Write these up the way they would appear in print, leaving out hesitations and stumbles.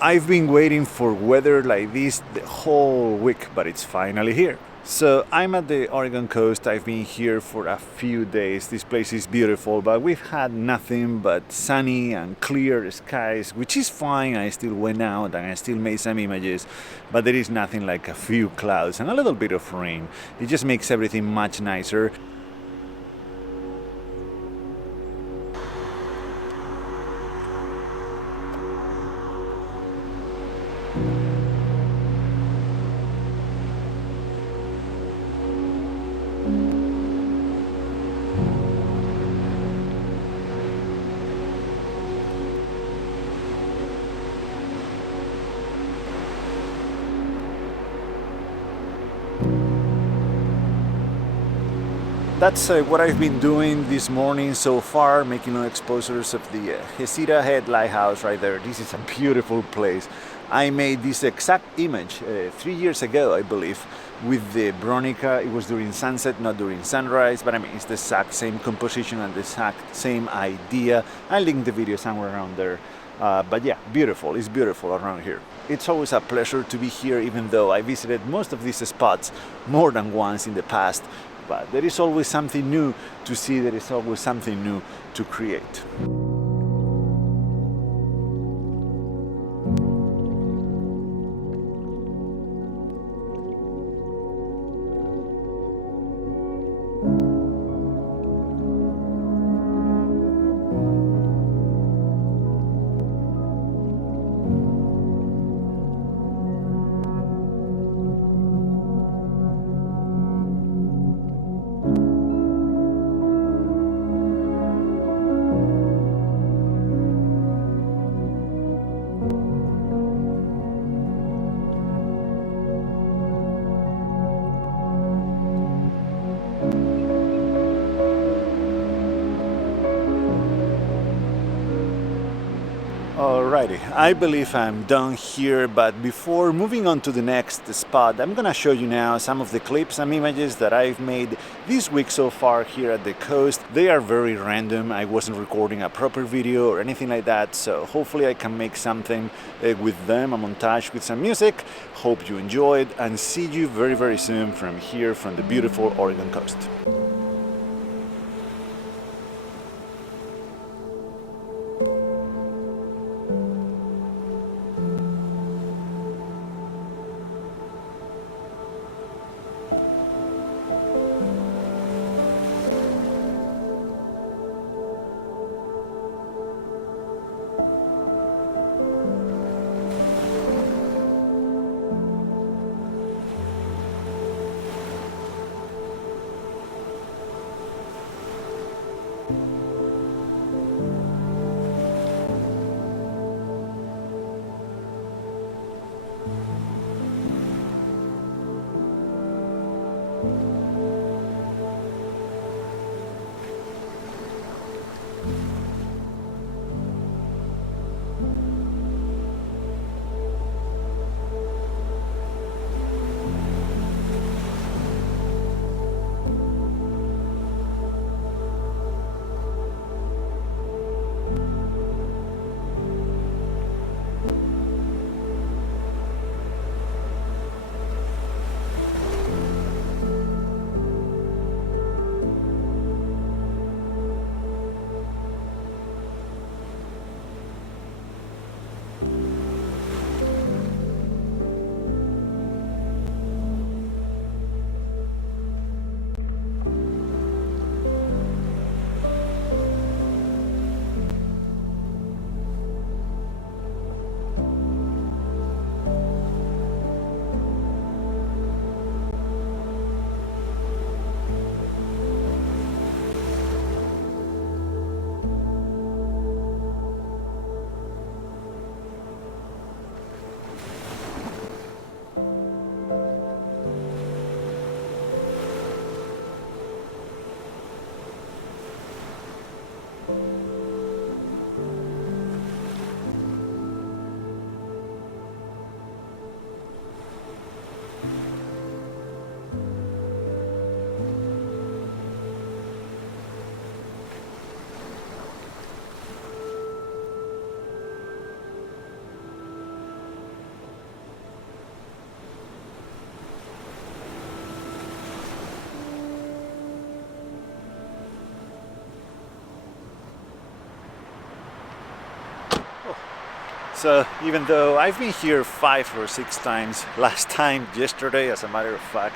I've been waiting for weather like this the whole week, but it's finally here. So I'm at the Oregon coast. I've been here for a few days. This place is beautiful, but we've had nothing but sunny and clear skies, which is fine. I still went out and I still made some images, but there is nothing like a few clouds and a little bit of rain. It just makes everything much nicer. That's what I've been doing this morning so far, making exposures of the Hesita Head Lighthouse right there. This is a beautiful place. I made this exact image 3 years ago, I believe, with the Bronica. It was during sunset, not during sunrise, but I mean, it's the exact same composition and the exact same idea. I'll link the video somewhere around there. But yeah, beautiful. It's beautiful around here. It's always a pleasure to be here, even though I visited most of these spots more than once in the past. But there is always something new to see, there is always something new to create. Alrighty, I believe I'm done here, but before moving on to the next spot, I'm gonna show you now some of the clips and images that I've made this week so far here at the coast. They are very random. I wasn't recording a proper video or anything like that, so hopefully I can make something with them, a montage with some music. Hope you enjoyed, and see you very, very soon from here, from the beautiful Oregon coast. So even though I've been here 5 or 6 times, last time yesterday as a matter of fact,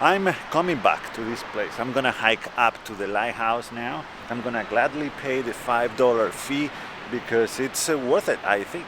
I'm coming back to this place. I'm gonna hike up to the lighthouse now. I'm gonna gladly pay the $5 fee because it's worth it, I think.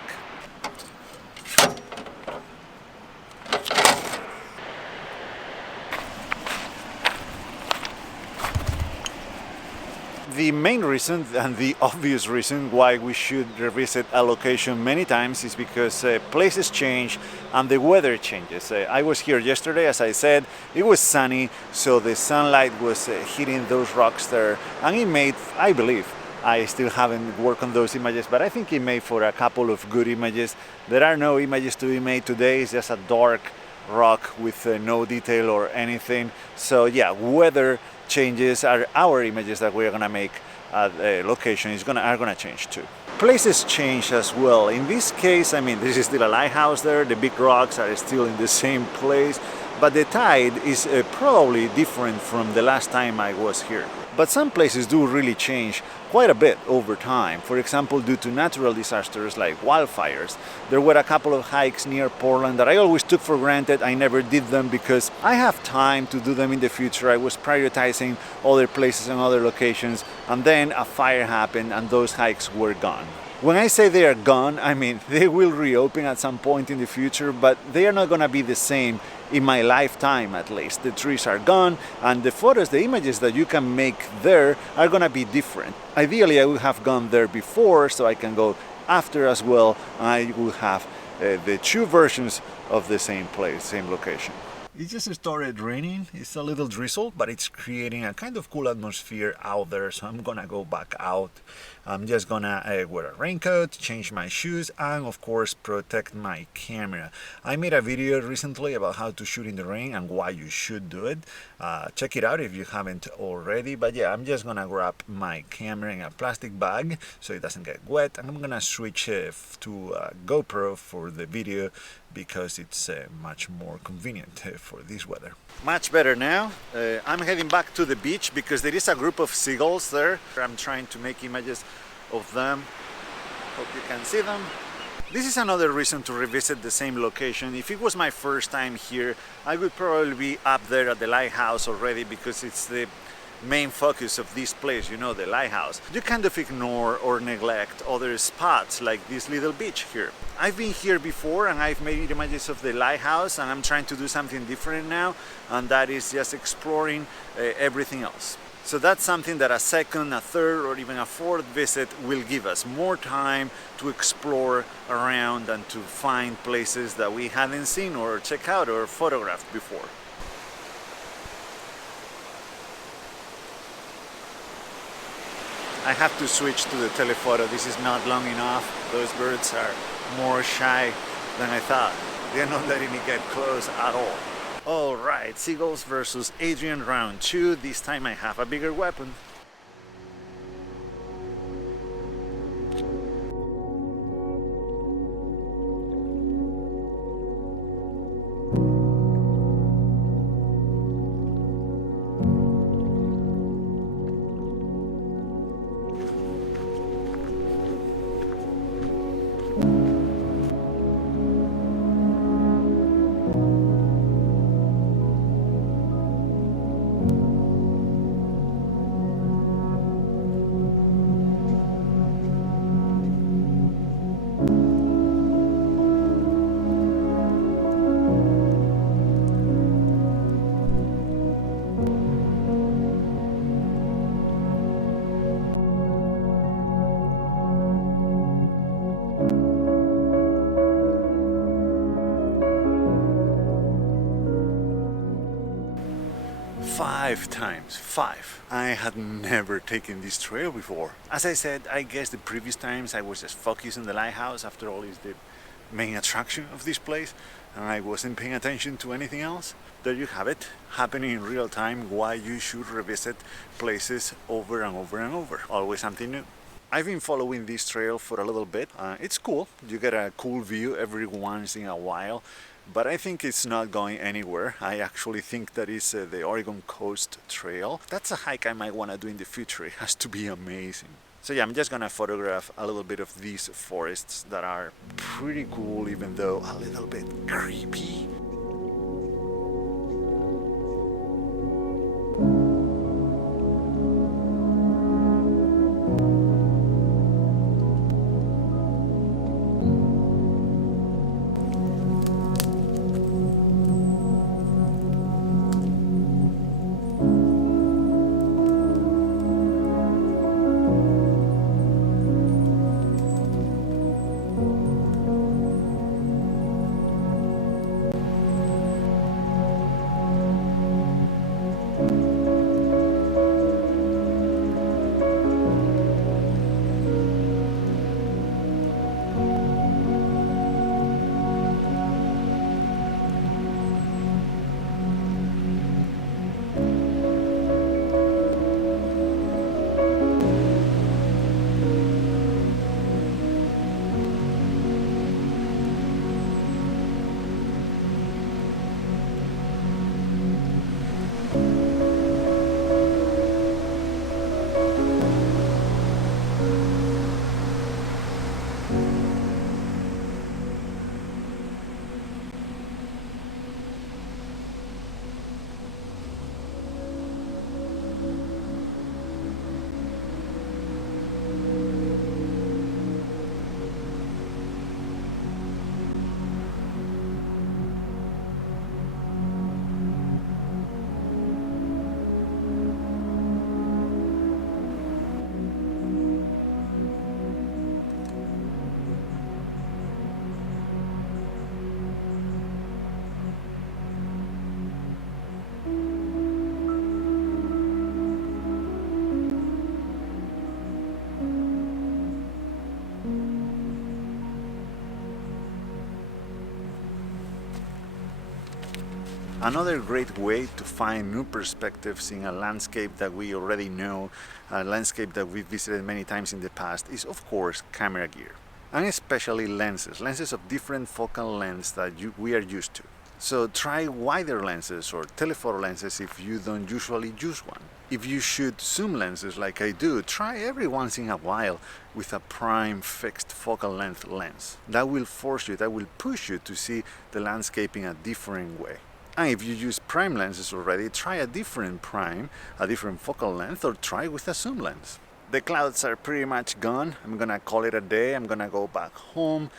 The main reason and the obvious reason why we should revisit a location many times is because places change and the weather changes. I was here yesterday, as I said, it was sunny, so the sunlight was hitting those rocks there, and it made, I believe, I still haven't worked on those images, but I think it made for a couple of good images. There are no images to be made today, it's just a dark rock with no detail or anything. So yeah, weather changes are our images that we're gonna make at a location are gonna change too. Places change as well. In this case, I mean, this is still a lighthouse there, the big rocks are still in the same place, but the tide is probably different from the last time I was here. But some places do really change quite a bit over time. For example, due to natural disasters like wildfires. There were a couple of hikes near Portland that I always took for granted. I never did them because I have time to do them in the future. I was prioritizing other places and other locations, and then a fire happened and those hikes were gone. When I say they are gone, I mean they will reopen at some point in the future, but they are not gonna be the same in my lifetime at least. The trees are gone and the photos, the images that you can make there are gonna be different. Ideally, I would have gone there before so I can go after as well, and I will have the two versions of the same place, same location. It just started raining. It's a little drizzle, but it's creating a kind of cool atmosphere out there, so I'm gonna go back out. I'm just gonna wear a raincoat, change my shoes, and of course protect my camera. I made a video recently about how to shoot in the rain and why you should do it. Check it out if you haven't already. But yeah, I'm just gonna grab my camera in a plastic bag so it doesn't get wet, and I'm gonna switch to GoPro for the video because it's much more convenient for this weather. Much better now. I'm heading back to the beach because there is a group of seagulls there. I'm trying to make images of them. Hope you can see them. This is another reason to revisit the same location. If it was my first time here, I would probably be up there at the lighthouse already because it's the main focus of this place, you know, the lighthouse. You kind of ignore or neglect other spots like this little beach here. I've been here before and I've made images of the lighthouse, and I'm trying to do something different now, and that is just exploring everything else. So that's something that a second, a third, or even a fourth visit will give us more time to explore around and to find places that we hadn't seen or checked out or photographed before. I have to switch to the telephoto. This is not long enough. Those birds are more shy than I thought. They're not letting me get close at all. Alright, seagulls versus Adrian round 2. This time I have a bigger weapon. Five times. I had never taken this trail before. As I said, I guess the previous times I was just focused on the lighthouse. After all, it's the main attraction of this place, and I wasn't paying attention to anything else. There you have it, happening in real time, why you should revisit places over and over and over. Always something new. I've been following this trail for a little bit. It's cool. You get a cool view every once in a while. But I think it's not going anywhere. I actually think that is the Oregon Coast Trail. That's a hike I might want to do in the future. It has to be amazing. So yeah, I'm just gonna photograph a little bit of these forests that are pretty cool, even though a little bit creepy. Another great way to find new perspectives in a landscape that we already know, a landscape that we've visited many times in the past, is of course camera gear. And especially lenses of different focal lengths that we are used to. So try wider lenses or telephoto lenses if you don't usually use one. If you shoot zoom lenses like I do, try every once in a while with a prime fixed focal length lens. That will force you, that will push you to see the landscape in a different way. And if you use prime lenses already, try a different prime, a different focal length, or try with a zoom lens. The clouds are pretty much gone. I'm gonna call it a day. I'm gonna go back home.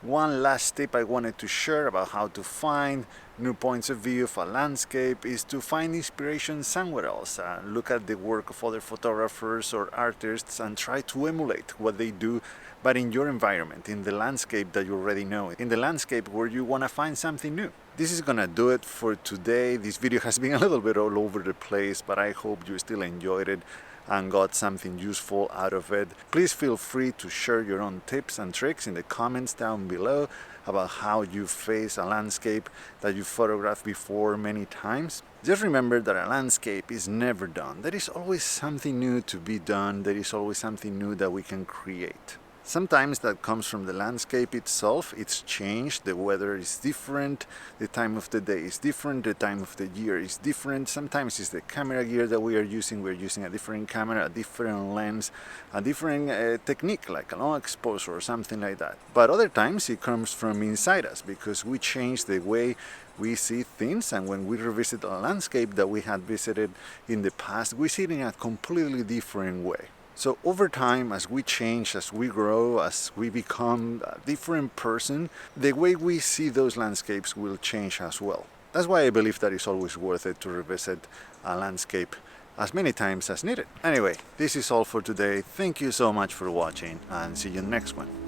One last tip I wanted to share about how to find new points of view of a landscape is to find inspiration somewhere else. Look at the work of other photographers or artists and try to emulate what they do, but in your environment, in the landscape that you already know, in the landscape where you want to find something new. This is gonna do it for today. This video has been a little bit all over the place, but I hope you still enjoyed it and got something useful out of it. Please feel free to share your own tips and tricks in the comments down below about how you face a landscape that you photographed before many times. Just remember that a landscape is never done. There is always something new to be done. There is always something new that we can create. Sometimes that comes from the landscape itself. It's changed, the weather is different, the time of the day is different, the time of the year is different. Sometimes it's the camera gear that we are using. We're using a different camera, a different lens, a different technique like a long exposure or something like that. But other times it comes from inside us because we change the way we see things, and when we revisit a landscape that we had visited in the past, we see it in a completely different way. So over time, as we change, as we grow, as we become a different person, the way we see those landscapes will change as well. That's why I believe that it's always worth it to revisit a landscape as many times as needed. Anyway, this is all for today. Thank you so much for watching and see you next one.